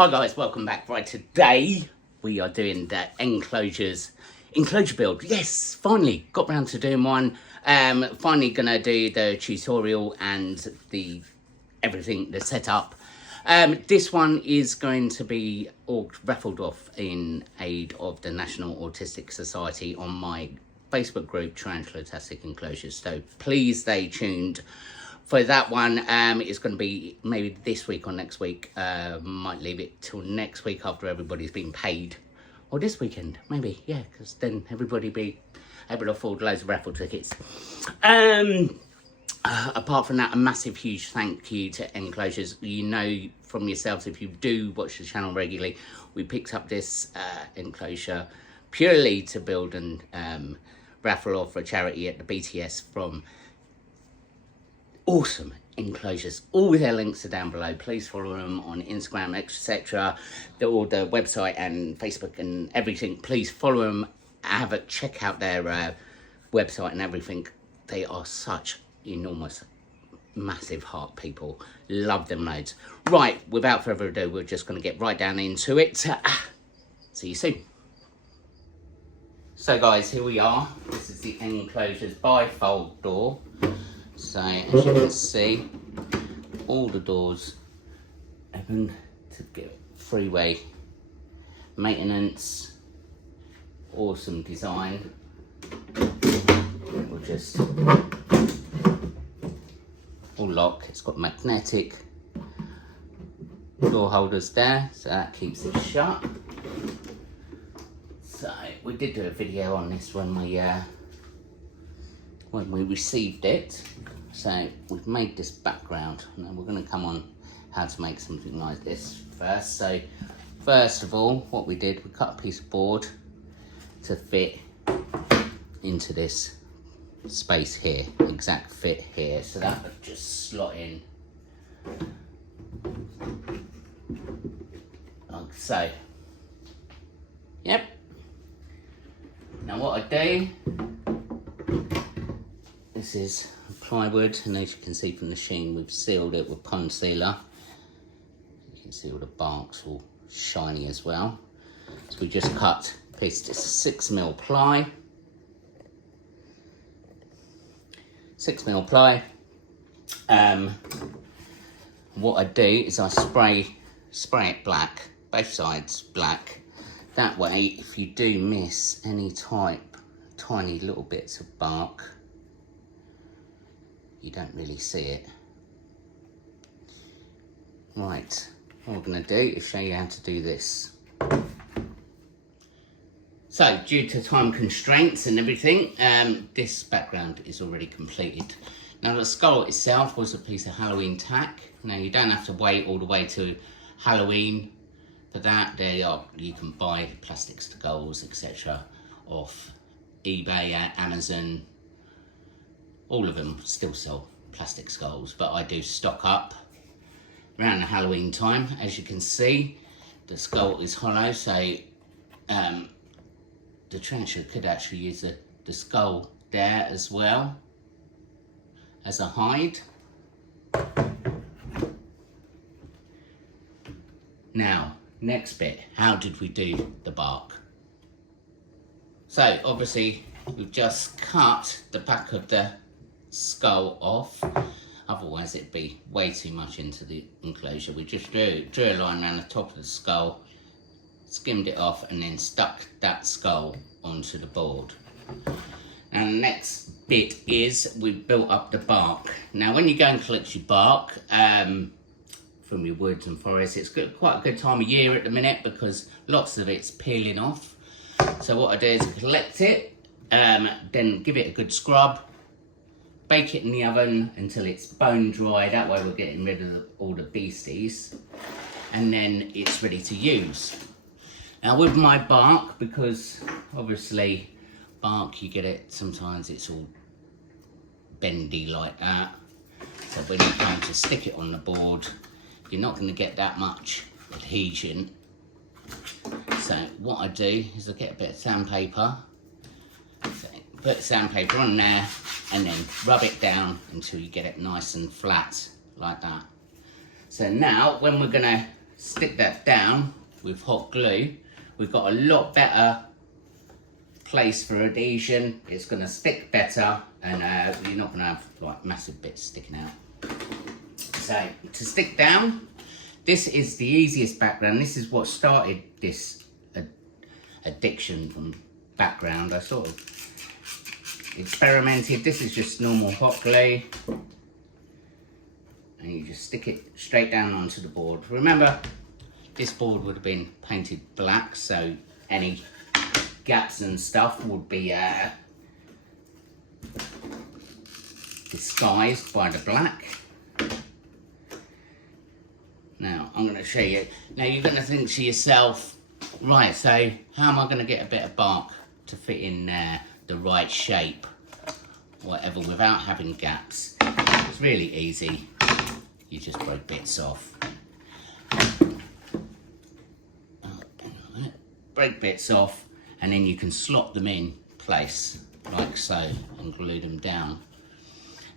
Hi guys, welcome back. Right, today we are doing the enclosure build. Yes, finally got round to doing one. Finally gonna do the tutorial and the setup. This one is going to be all raffled off in aid of the National Autistic Society on my Facebook group, Tarantula, Tastic, Enclosures. So please stay tuned for that one. It's going to be maybe this week or next week. Might leave it till next week after everybody's been paid. Or this weekend, maybe, yeah, because then everybody be able to afford loads of raffle tickets. Apart from that, a massive, huge thank you to Enclosures. You know from yourselves, if you do watch the channel regularly, we picked up this enclosure purely to build and raffle off for a charity at the BTS from awesome Enclosures. All their links are down below. Please follow them on Instagram, etc. All the website and Facebook and everything. Please follow them. Have a check out their website and everything. They are such enormous, massive heart people. Love them loads. Right, without further ado, we're just going to get right down into it. See you soon. So guys, here we are. This is the Enclosures bifold door. So as you can see, all the doors open to get freeway maintenance. Awesome design. We'll just all lock. It's got magnetic door holders there, so that keeps it shut. So we did do a video on this when we received it. So we've made this background. Now we're going to come on how to make something like this first. So first of all, what we did, we cut a piece of board to fit into this space here, exact fit here. So that would just slot in like so. Yep. Now what I do, this is plywood, and as you can see from the sheen, we've sealed it with pond sealer. You can see all the bark's all shiny as well. So we just cut a piece of 6mm ply. 6mm ply. What I do is I spray it black, both sides black. That way, if you do miss any tiny little bits of bark, you don't really see it. Right, what we're going to do is show you how to do this. So, due to time constraints and everything, this background is already completed. Now, the skull itself was a piece of Halloween tack. Now, you don't have to wait all the way to Halloween for that. You can buy plastic skulls, etc. off eBay, Amazon. All of them still sell plastic skulls, but I do stock up around the Halloween time. As you can see, the skull is hollow, so the trencher could actually use the skull there as well as a hide. Now, next bit, how did we do the bark? So obviously we've just cut the back of the skull off, otherwise it'd be way too much into the enclosure. We just drew a line around the top of the skull, skimmed it off, and then stuck that skull onto the board. Now the next bit is we built up the bark. Now when you go and collect your bark from your woods and forests, it's quite a good time of year at the minute because lots of it's peeling off. So what I do is collect it, then give it a good scrub, bake it in the oven until it's bone dry. That way we're getting rid of all the beasties, and then it's ready to use. Now with my bark, because obviously bark, you get it, sometimes it's all bendy like that. So when you come to stick it on the board, you're not going to get that much adhesion. So what I do is I get a bit of sandpaper, so put sandpaper on there and then rub it down until you get it nice and flat like that. So now when we're going to stick that down with hot glue, we've got a lot better place for adhesion. It's going to stick better, and you're not going to have like massive bits sticking out. So to stick down, this is the easiest background. This is what started this addiction from background. I sort of experimented. This is just normal hot glue, and you just stick it straight down onto the board. Remember, this board would have been painted black, so any gaps and stuff would be disguised by the black. Now, I'm going to show you. Now, you're going to think to yourself, right, so how am I going to get a bit of bark to fit in there, the right shape, whatever, without having gaps? It's really easy. You just break bits off. Break bits off, and then you can slot them in place, like so, and glue them down.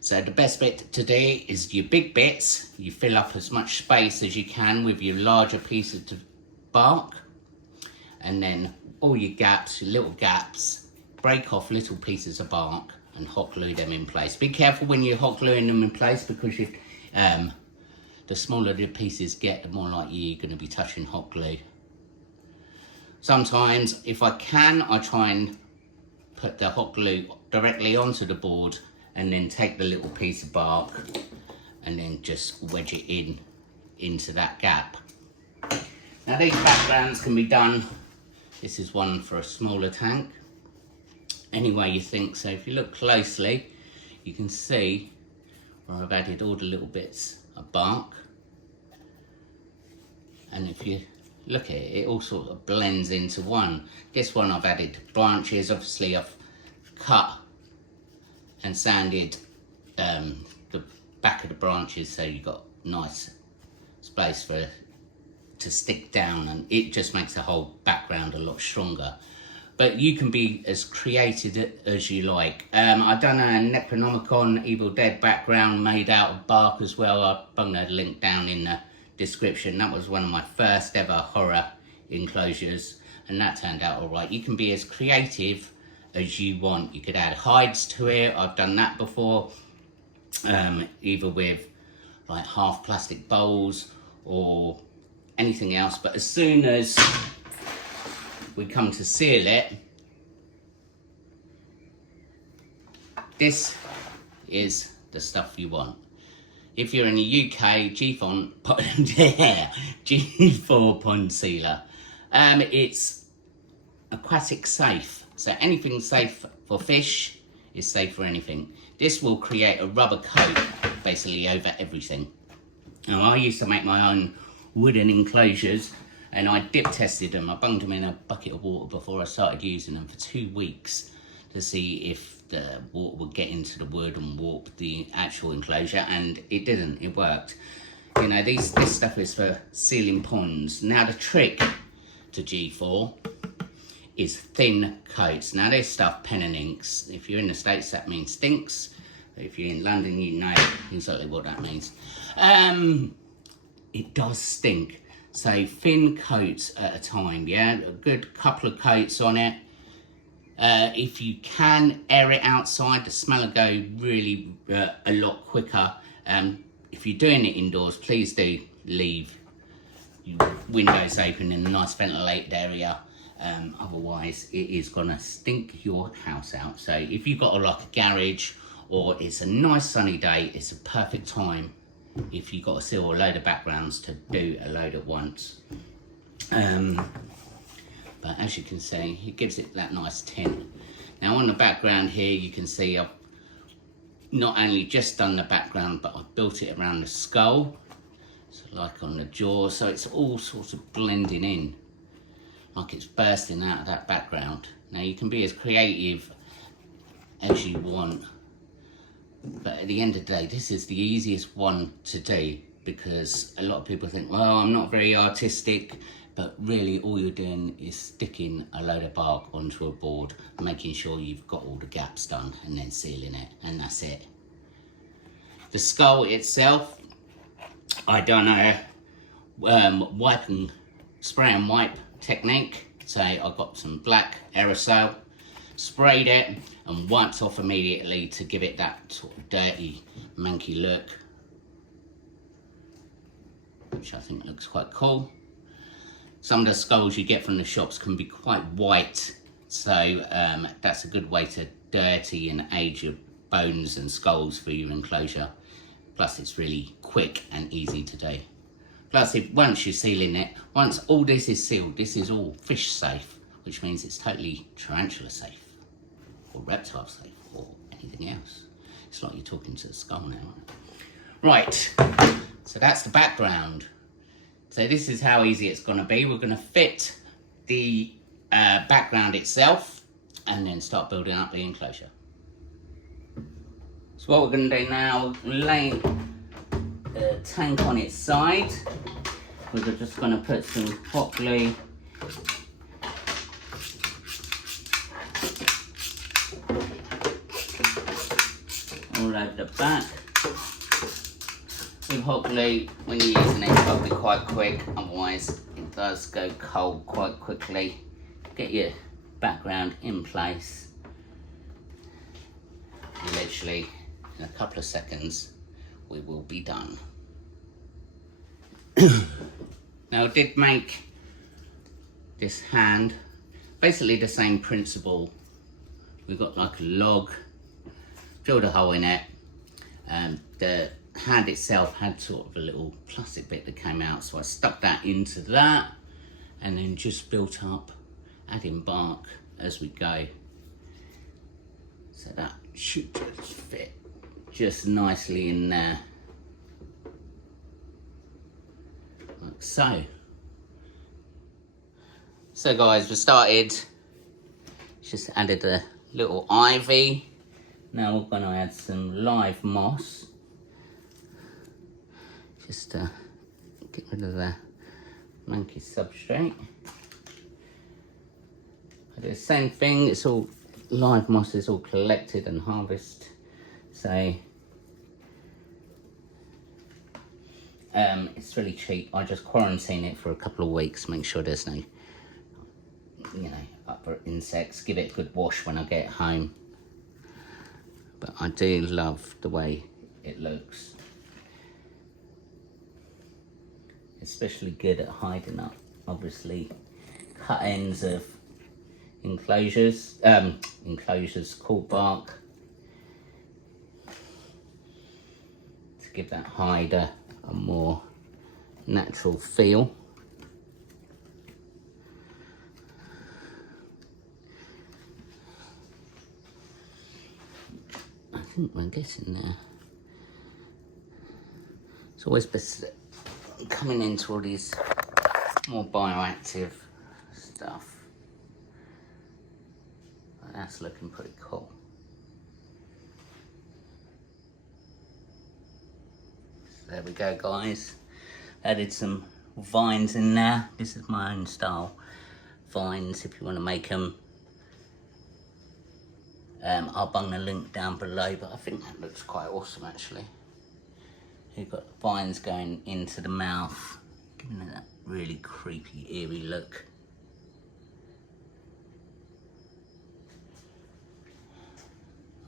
So the best bit to do is your big bits. You fill up as much space as you can with your larger pieces of bark, and then all your gaps, your little gaps, break off little pieces of bark and hot glue them in place. Be careful when you're hot gluing them in place, because if, the smaller the pieces get, the more likely you're going to be touching hot glue. Sometimes, if I can, I try and put the hot glue directly onto the board, and then take the little piece of bark and then just wedge it into that gap. Now, these backgrounds can be done, this is one for a smaller tank, any way you think. So if you look closely, you can see where I've added all the little bits of bark, and if you look at it, it all sort of blends into one. This one I've added branches. Obviously I've cut and sanded the back of the branches, so you've got nice space for it to stick down, and it just makes the whole background a lot stronger. But you can be as creative as you like. I've done a Necronomicon Evil Dead background made out of bark as well. I'll bung a link down in the description. That was one of my first ever horror enclosures, and that turned out all right. You can be as creative as you want. You could add hides to it. I've done that before, either with like half plastic bowls or anything else. But as soon as we come to seal it, this is the stuff you want. If you're in the UK, G4 pond sealer. It's aquatic safe. So anything safe for fish is safe for anything. This will create a rubber coat basically over everything. Now, I used to make my own wooden enclosures, and I dip tested them. I bunged them in a bucket of water before I started using them for 2 weeks to see if the water would get into the wood and warp the actual enclosure, and it didn't. It worked. You know, this stuff is for sealing ponds. Now, the trick to G4 is thin coats. Now, this stuff, pen and inks. If you're in the States, that means stinks. If you're in London, you know exactly what that means. It does stink. So thin coats at a time, yeah? A good couple of coats on it. If you can air it outside, the smell will go really a lot quicker. If you're doing it indoors, please do leave your windows open in a nice ventilated area. Otherwise, it is gonna stink your house out. So if you've got like a garage, or it's a nice sunny day, it's a perfect time if you've got to seal a load of backgrounds to do a load at once. But as you can see, it gives it that nice tint. Now, on the background here, you can see I've not only just done the background, but I've built it around the skull, so like on the jaw, so it's all sort of blending in, like it's bursting out of that background. Now, you can be as creative as you want, but at the end of the day, this is the easiest one to do, because a lot of people think, well, I'm not very artistic, but really all you're doing is sticking a load of bark onto a board, making sure you've got all the gaps done, and then sealing it, and that's it. The skull itself, I don't know wipe and spray and wipe technique. So I got some black aerosol, sprayed it and wiped off immediately to give it that sort of dirty, manky look, which I think looks quite cool. Some of the skulls you get from the shops can be quite white, so that's a good way to dirty and age your bones and skulls for your enclosure. Plus it's really quick and easy to do. Plus, once you're sealing it, once all this is sealed, this is all fish safe, which means it's totally tarantula safe, or reptile safe, or anything else. It's like you're talking to the skull now, right? So that's the background. So this is how easy it's going to be. We're going to fit the background itself, and then start building up the enclosure. So what we're going to do now, lay the tank on its side. We're just going to put some hot glue all over the back. With hot glue, when you're using it, it's got to be quite quick, otherwise it does go cold quite quickly. Get your background in place. Literally, in a couple of seconds, we will be done. Now I did make this hand, basically the same principle. We've got like a log, drilled a hole in it, and the hand itself had sort of a little plastic bit that came out, so I stuck that into that and then just built up, adding bark as we go. So that should just fit just nicely in there, like so. So guys, we started, just added a little ivy. Now we're going to add some live moss, just to get rid of the manky substrate. I do the same thing, it's all live moss, is all collected and harvested. So it's really cheap. I just quarantine it for a couple of weeks, make sure there's no, upper insects. Give it a good wash when I get home. But I do love the way it looks. Especially good at hiding up, obviously, cut ends of enclosures, cork bark, to give that hide a more natural feel. I think we're getting there. It's always best coming into all these more bioactive stuff. That's looking pretty cool. So there we go, guys. Added some vines in there. This is my own style vines if you want to make them. I'll bung the link down below, but I think that looks quite awesome actually. You've got vines going into the mouth, giving it that really creepy, eerie look.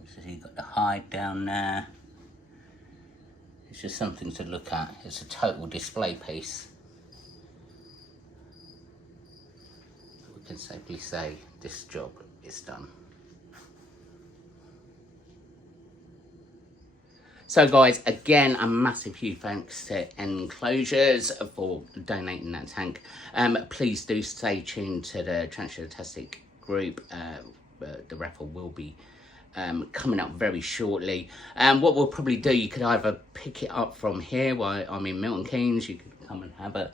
So you've got the hide down there. It's just something to look at. It's a total display piece. We can safely say this job is done. So guys, again, a massive huge thanks to Enclosures for donating that tank. Please do stay tuned to the Tarantula Tastic group. The raffle will be coming up very shortly. What we'll probably do, you could either pick it up from here while I'm in Milton Keynes. You could come and have a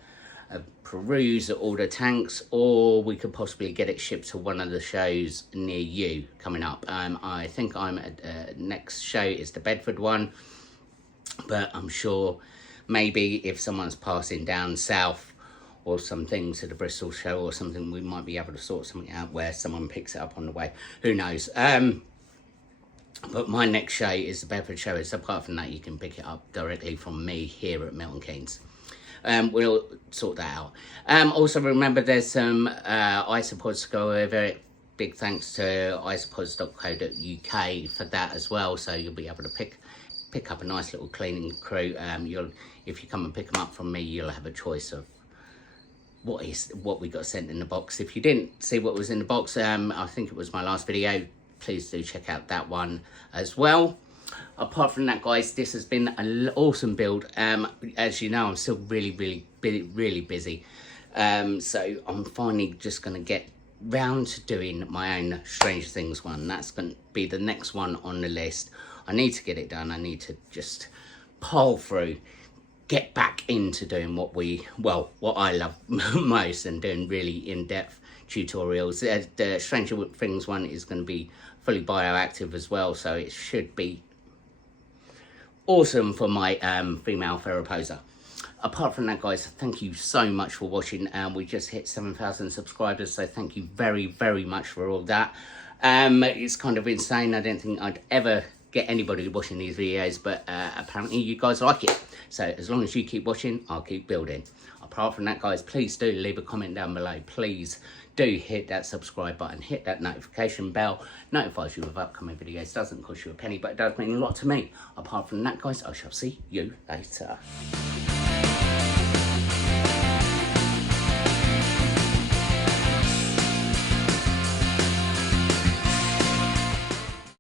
peruse at all the tanks, or we could possibly get it shipped to one of the shows near you coming up. I think I'm at next show is the Bedford one, but I'm sure maybe if someone's passing down south or something to the Bristol show or something, we might be able to sort something out where someone picks it up on the way. Who knows? But my next show is the Bedford show, so apart from that you can pick it up directly from me here at Milton Keynes. We'll sort that out. Also remember there's some isopods to go over. Big thanks to isopods.co.uk for that as well. So you'll be able to pick up a nice little cleaning crew. If you come and pick them up from me, you'll have a choice of what we got sent in the box. If you didn't see what was in the box, I think it was my last video, please do check out that one as well. Apart from that, guys, this has been an awesome build. As you know, I'm still really busy, so I'm finally just going to get round to doing my own Stranger Things one. That's going to be the next one on the list. I need to get it done. I need to just pile through, get back into doing what I love most, and doing really in-depth tutorials. The Stranger Things one is going to be fully bioactive as well, so it should be awesome for my female theraposer. Apart from that, guys, thank you so much for watching. We just hit 7,000 subscribers, so thank you very much for all that. It's kind of insane. I didn't think I'd ever get anybody watching these videos, but apparently you guys like it. So as long as you keep watching, I'll keep building. Apart from that, guys, please do leave a comment down below. Please do hit that subscribe button, hit that notification bell, notifies you of upcoming videos. Doesn't cost you a penny, but it does mean a lot to me. Apart from that, guys, I shall see you later.